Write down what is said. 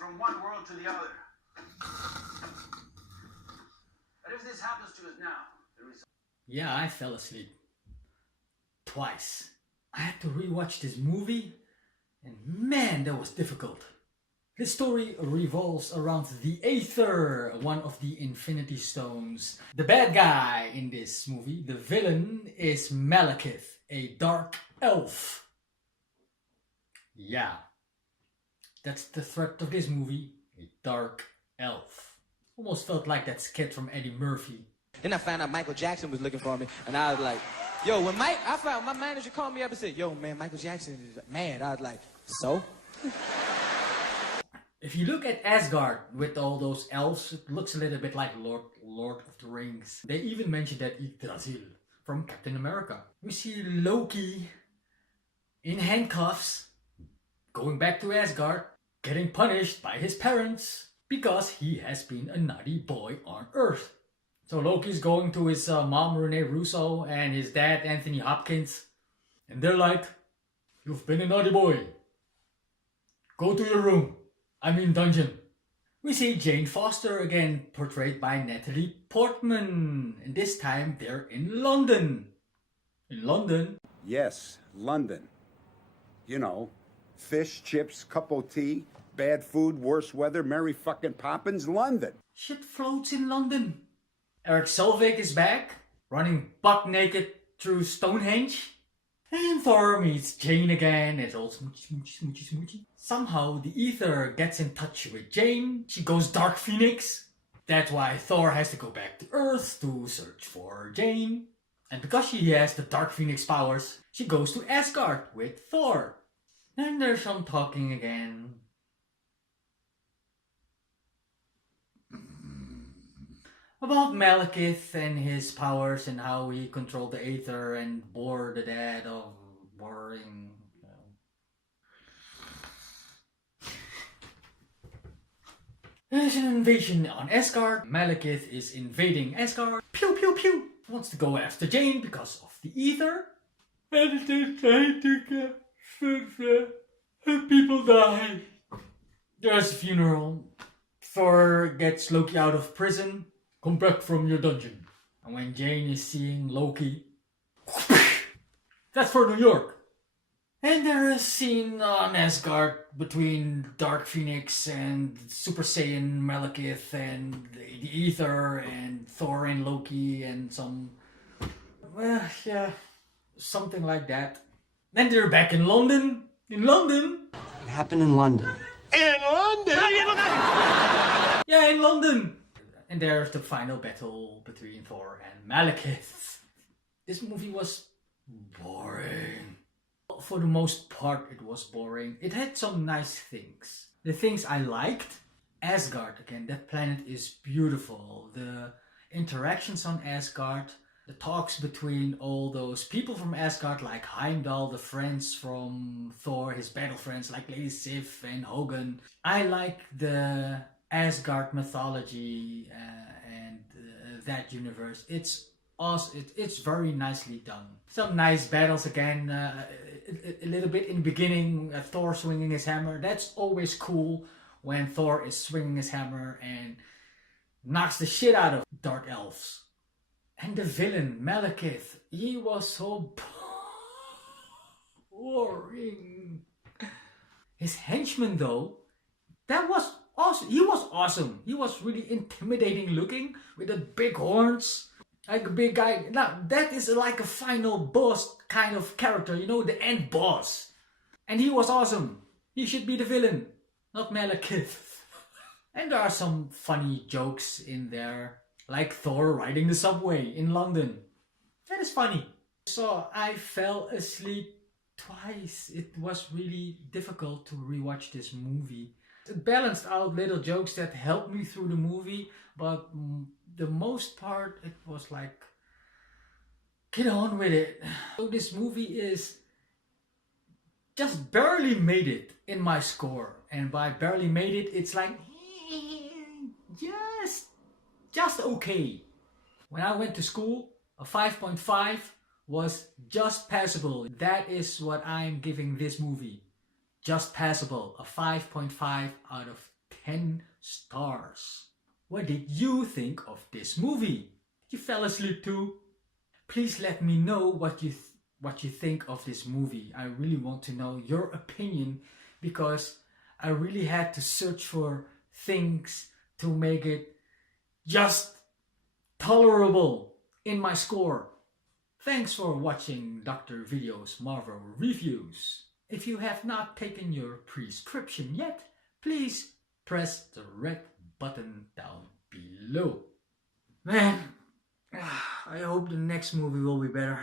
from one world to the other. But if this happens to us now, there is... Yeah, I fell asleep. Twice. I had to rewatch this movie, and man, that was difficult. This story revolves around the Aether, one of the Infinity Stones. The bad guy in this movie, the villain, is Malekith, a dark elf. Yeah, that's the threat of this movie, a dark elf. Almost felt like that skit from Eddie Murphy. Then I found out Michael Jackson was looking for me, and I was like, yo, when I found my manager called me up and said, yo, man, Michael Jackson is mad. I was like, so? If you look at Asgard with all those elves, it looks a little bit like Lord of the Rings. They even mentioned that Yggdrasil from Captain America. We see Loki in handcuffs, going back to Asgard, getting punished by his parents because he has been a naughty boy on Earth. So Loki's going to his mom Renee Russo and his dad Anthony Hopkins, and they're like, "You've been a naughty boy. Go to your room. I mean dungeon." We see Jane Foster again, portrayed by Natalie Portman, and this time they're in London. In London? Yes, London. You know, fish, chips, cup of tea, bad food, worse weather, Mary fucking Poppins, London. Shit floats in London. Eric Selvig is back, running buck naked through Stonehenge. And Thor meets Jane again, it's all smoochy. Somehow the Aether gets in touch with Jane, she goes Dark Phoenix. That's why Thor has to go back to Earth to search for Jane. And because she has the Dark Phoenix powers, she goes to Asgard with Thor. And there's some talking again. About Malekith and his powers and how he controlled the Aether and bore the dad of boring. There's an invasion on Asgard. Malekith is invading Asgard. Pew pew pew. Wants to go after Jane because of the Aether. And they're trying to get and people die. There's a funeral. Thor gets Loki out of prison. Come back from your dungeon. And when Jane is seeing Loki, that's for New York. And there is a scene on Asgard between Dark Phoenix and Super Saiyan Malekith and the Aether and Thor and Loki and some... well, yeah, something like that. Then they're back in London. In London? It happened in London. In London? Yeah, in London. And there's the final battle between Thor and Malekith. This movie was boring. For the most part, it was boring. It had some nice things. The things I liked, Asgard again, that planet is beautiful. The interactions on Asgard, the talks between all those people from Asgard, like Heimdall, the friends from Thor, his battle friends like Lady Sif and Hogun. I like the Asgard mythology and that universe. It's awesome. It's very nicely done. Some nice battles again. A little bit in the beginning, Thor swinging his hammer. That's always cool when Thor is swinging his hammer and knocks the shit out of dark elves. And the villain, Malekith, he was so boring. His henchman though, that was awesome. He was awesome. He was really intimidating looking with the big horns. Like a big guy. Now, that is like a final boss kind of character, you know, the end boss. And he was awesome. He should be the villain, not Malekith. And there are some funny jokes in there, like Thor riding the subway in London. That is funny. So I fell asleep twice. It was really difficult to rewatch this movie. It balanced out little jokes that helped me through the movie, but the most part it was like, get on with it. So this movie is just barely made it in my score, and by barely made it, it's like just okay. When I went to school, a 5.5 was just passable. That is what I'm giving this movie. Just passable, a 5.5 out of 10 stars. What did you think of this movie? You fell asleep too? Please let me know what you think of this movie. I really want to know your opinion because I really had to search for things to make it just tolerable in my score. Thanks for watching Dr. Video's Marvel reviews. If you have not taken your prescription yet, please press the red button down below. Man, I hope the next movie will be better.